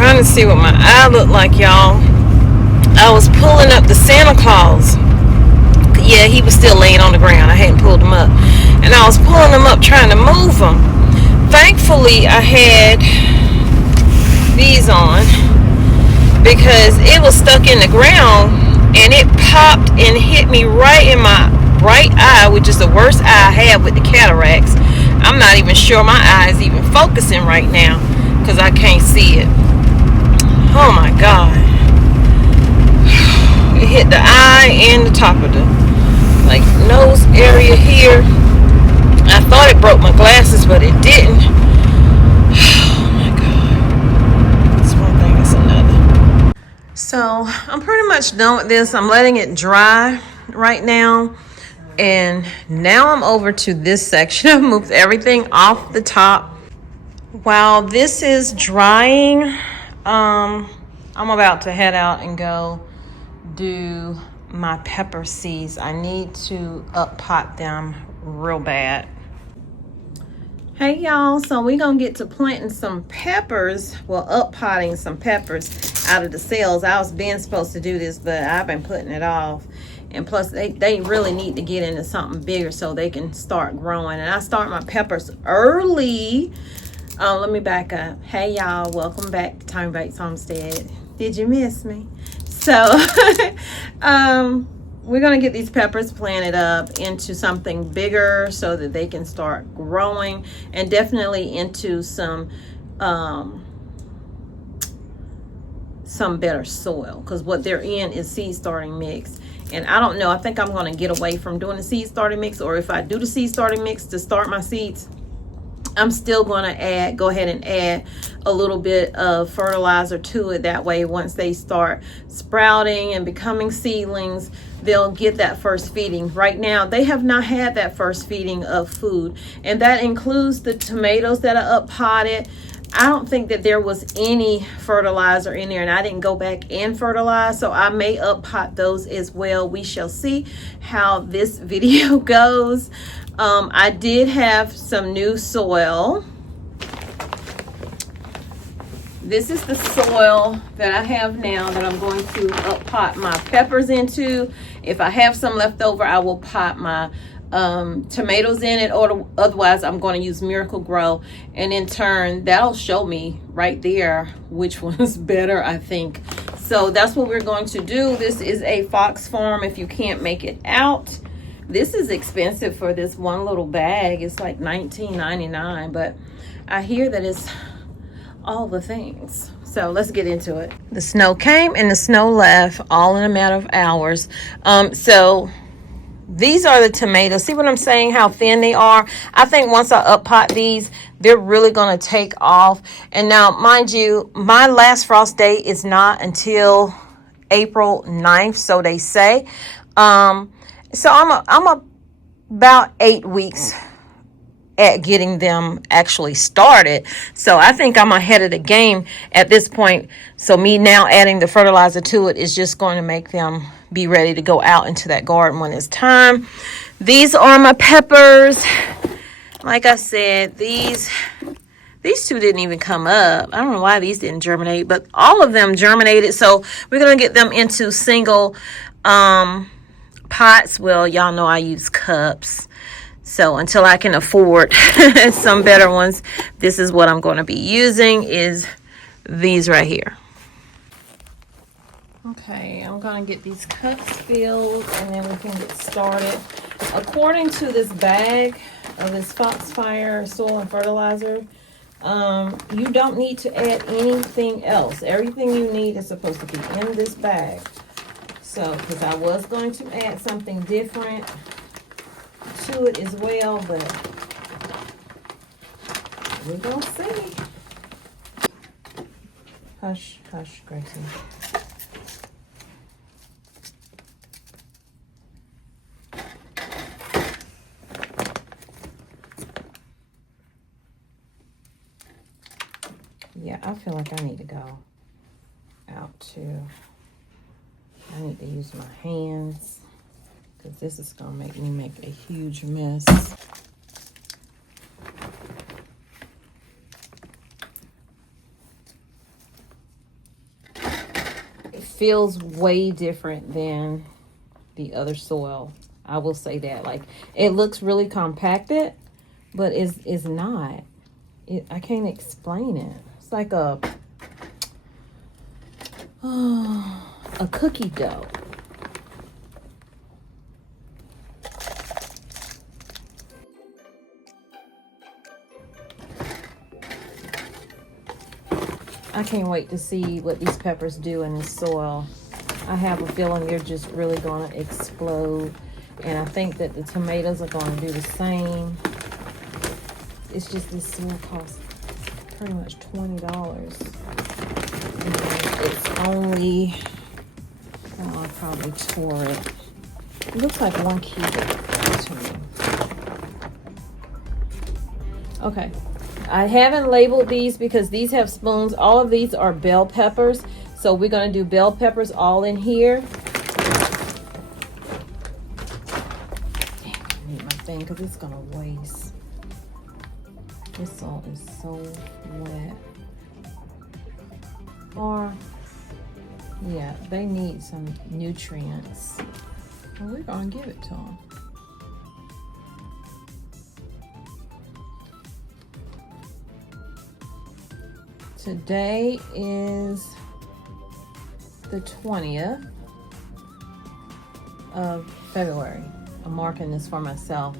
trying to see what my eye looked like, y'all. I was pulling up the Santa Claus. Yeah, he was still laying on the ground. I hadn't pulled him up. And I was pulling him up trying to move him. Thankfully, I had these on because it was stuck in the ground and it popped and hit me right in my right eye, which is the worst eye I have with the cataracts. I'm not even sure my eye is even focusing right now because I can't see it. Oh my God. It hit the eye and the top of the nose area here. I thought it broke my glasses, but it didn't. Oh my God. It's one thing, it's another. So I'm pretty much done with this. I'm letting it dry right now. And now I'm over to this section. I've moved everything off the top. While this is drying, I'm about to head out and go do my pepper seeds. I need to up pot them real bad. Hey y'all, so we're gonna get to planting some peppers, well, up potting some peppers out of the cells. I was been supposed to do this, but I've been putting it off. And plus they really need to get into something bigger so they can start growing. And I start my peppers early. Let me back up. Hey y'all, welcome back to TOMMYBITESTV Homestead. Did you miss me? So we're gonna get these peppers planted up into something bigger so that they can start growing, and definitely into some better soil, because what they're in is seed starting mix. And I don't know, I think I'm going to get away from doing the seed starting mix, or if I do the seed starting mix to start my seeds, I'm still going to go ahead and add a little bit of fertilizer to it. That way, once they start sprouting and becoming seedlings, they'll get that first feeding. Right now, they have not had that first feeding of food, and that includes the tomatoes that are up potted. I don't think that there was any fertilizer in there, and I didn't go back and fertilize, so I may up pot those as well. We shall see how this video goes. I did have some new soil. This is the soil that I have now that I'm going to up pot my peppers into. If I have some left over, I will pot my tomatoes in it, or otherwise I'm going to use Miracle Grow, and in turn that'll show me right there which one's better, I think. So that's what we're going to do. This is a Fox Farm. If you can't make it out, this is expensive for this one little bag. It's like $19.99, but I hear that it's all the things. So let's get into it. The snow came and the snow left all in a matter of hours. So these are the tomatoes. See what I'm saying? How thin they are. I think once I up pot these, they're really going to take off. And now, mind you, my last frost date is not until April 9th, so they say. So I'm about 8 weeks at getting them actually started. So I think I'm ahead of the game at this point. So me now adding the fertilizer to it is just going to make them be ready to go out into that garden when it's time. These are my peppers. Like I said, these two didn't even come up. I don't know why these didn't germinate, but all of them germinated. So we're going to get them into single pots. Well, y'all know I use cups. So until I can afford some better ones, this is what I'm going to be using, is these right here. Okay, I'm going to get these cups filled and then we can get started. According to this bag of this Foxfire soil and fertilizer, you don't need to add anything else. Everything you need is supposed to be in this bag. So, because I was going to add something different to it as well, but we're going to see. Hush, hush, Gracie. Yeah, I feel like I need to go out too. I need to use my hands because this is going to make me make a huge mess. feels way different than the other soil. I will say that. Like, it looks really compacted, but it's not. I can't explain it. It's like a cookie dough. I can't wait to see what these peppers do in the soil. I have a feeling they're just really going to explode. And I think that the tomatoes are going to do the same. It's just this soil costs pretty much $20. And it's only, oh, I probably tore it. It looks like 1 cubic to me. Okay. I haven't labeled these because these have spoons. All of these are bell peppers. So we're going to do bell peppers all in here. Damn, I need my thing because it's going to waste. This salt is so wet. Or, yeah, they need some nutrients. Well, we're going to give it to them. Today is the 20th of February. I'm marking this for myself.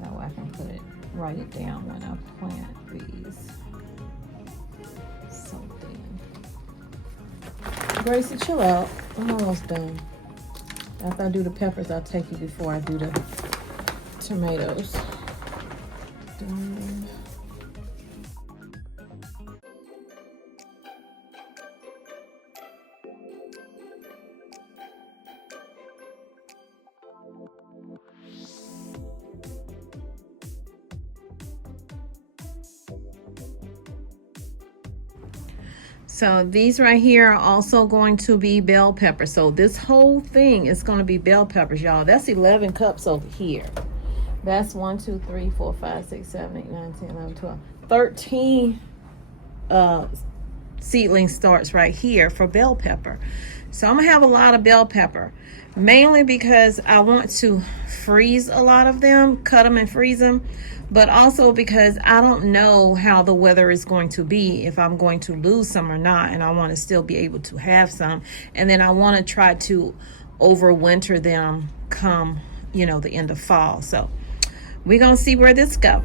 That way I can write it down when I plant these. So thin. Gracie, chill out. I'm almost done. After I do the peppers, I'll take you before I do the tomatoes. Done. So these right here are also going to be bell peppers. So this whole thing is going to be bell peppers, y'all. That's 11 cups over here. That's 1, 2, 3, 4, 5, 6, 7, 8, 9, 10, 11, 12, 13 seedling starts right here for bell pepper. So I'm gonna have a lot of bell pepper, mainly because I want to freeze a lot of them, cut them and freeze them, but also because I don't know how the weather is going to be, if I'm going to lose some or not, and I want to still be able to have some. And then I want to try to overwinter them come, you know, the end of fall. So we're gonna see where this goes.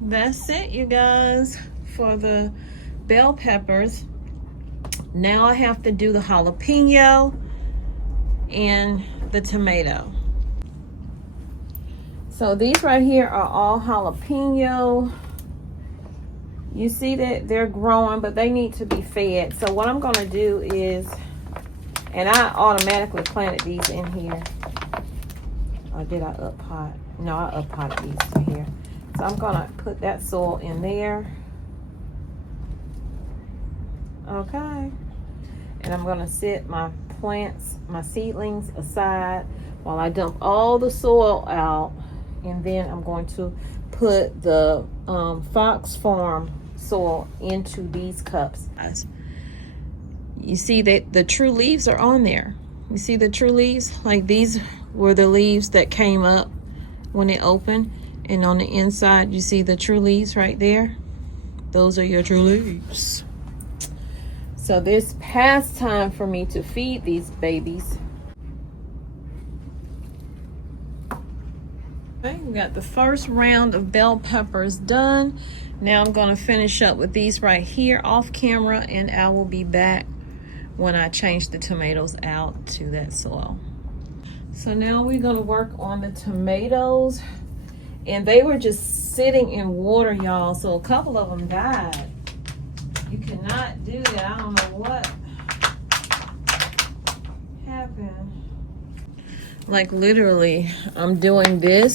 That's it, you guys, for the bell peppers. Now I have to do the jalapeno and the tomato. So these right here are all jalapeno. You see that they're growing, but they need to be fed. So what I'm gonna do is, and I automatically planted these in here. Or did I up pot? No, I up potted these in here. So I'm gonna put that soil in there. Okay. And I'm gonna set my plants, my seedlings aside while I dump all the soil out. And then I'm going to put the Fox Farm soil into these cups. You see that the true leaves are on there. You see the true leaves? Like, these were the leaves that came up when it opened. And on the inside, you see the true leaves right there? Those are your true leaves. So it's past time for me to feed these babies. Okay, we got the first round of bell peppers done. Now I'm gonna finish up with these right here off camera, and I will be back when I change the tomatoes out to that soil. So now we're gonna work on the tomatoes. And they were just sitting in water, y'all. So a couple of them died. You cannot do that. I don't know what happened. Like literally, I'm doing this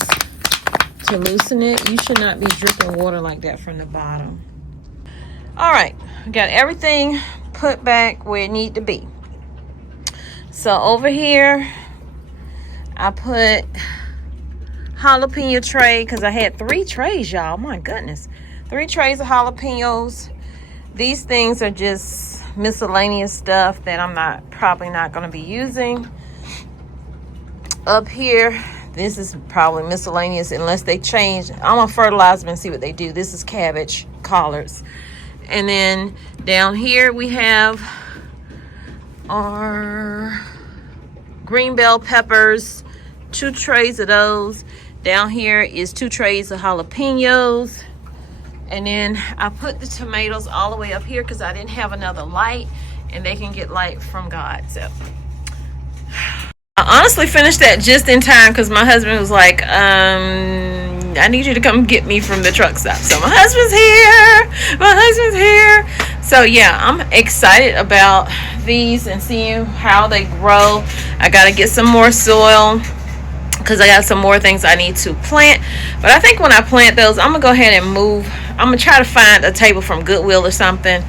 to loosen it. You should not be dripping water like that from the bottom. All right, got everything put back where it need to be. So over here, I put jalapeno tray because I had 3 trays, y'all. My goodness, 3 trays of jalapenos. These things are just miscellaneous stuff that I'm probably not going to be using. Up here, this is probably miscellaneous unless they change. I'm gonna fertilize them and see what they do. This is cabbage, collards. And then down here we have our green bell peppers, 2 trays of those. Down here is 2 trays of jalapenos. And then I put the tomatoes all the way up here because I didn't have another light, and they can get light from God. So I honestly finished that just in time because my husband was like, I need you to come get me from the truck stop. So my husband's here. So yeah, I'm excited about these and seeing how they grow. I got to get some more soil because I got some more things I need to plant. But I think when I plant those, I'm gonna go ahead and move. I'm gonna try to find a table from Goodwill or something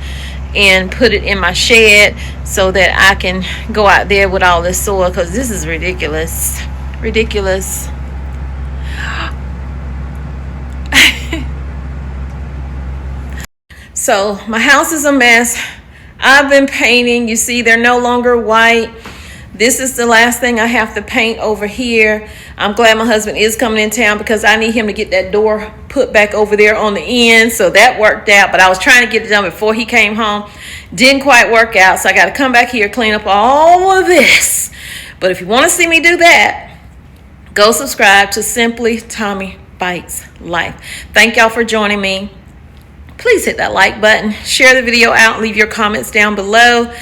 and put it in my shed so that I can go out there with all this soil, because this is ridiculous. So my house is a mess. I've been painting. You see, they're no longer white. This is the last thing I have to paint over here. I'm glad my husband is coming in town because I need him to get that door put back over there on the end. So that worked out, but I was trying to get it done before he came home. Didn't quite work out, so I got to come back here, clean up all of this. But if you want to see me do that, go subscribe to Simply Tommy Bites Life. Thank y'all for joining me. Please hit that like button, share the video out, leave your comments down below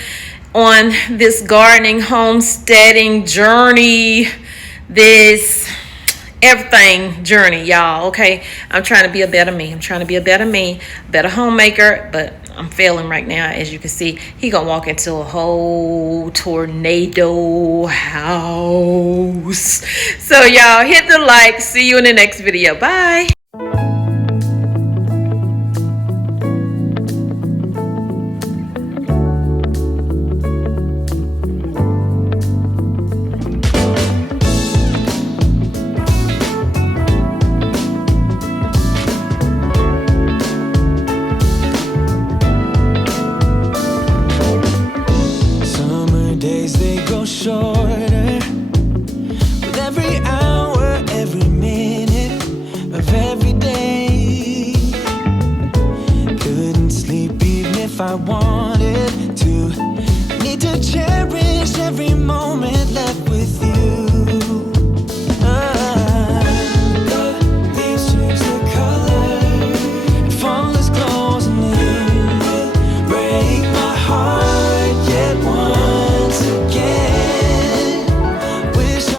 on this gardening, homesteading journey, this everything journey, y'all. Okay, I'm trying to be a better me. Better homemaker, but I'm failing right now. As you can see, he gonna walk into a whole tornado house. So y'all hit the like. See you in the next video. Bye. Shorter with every hour, every minute of every day. Couldn't sleep even if I wanted to. Need to cherish every moment.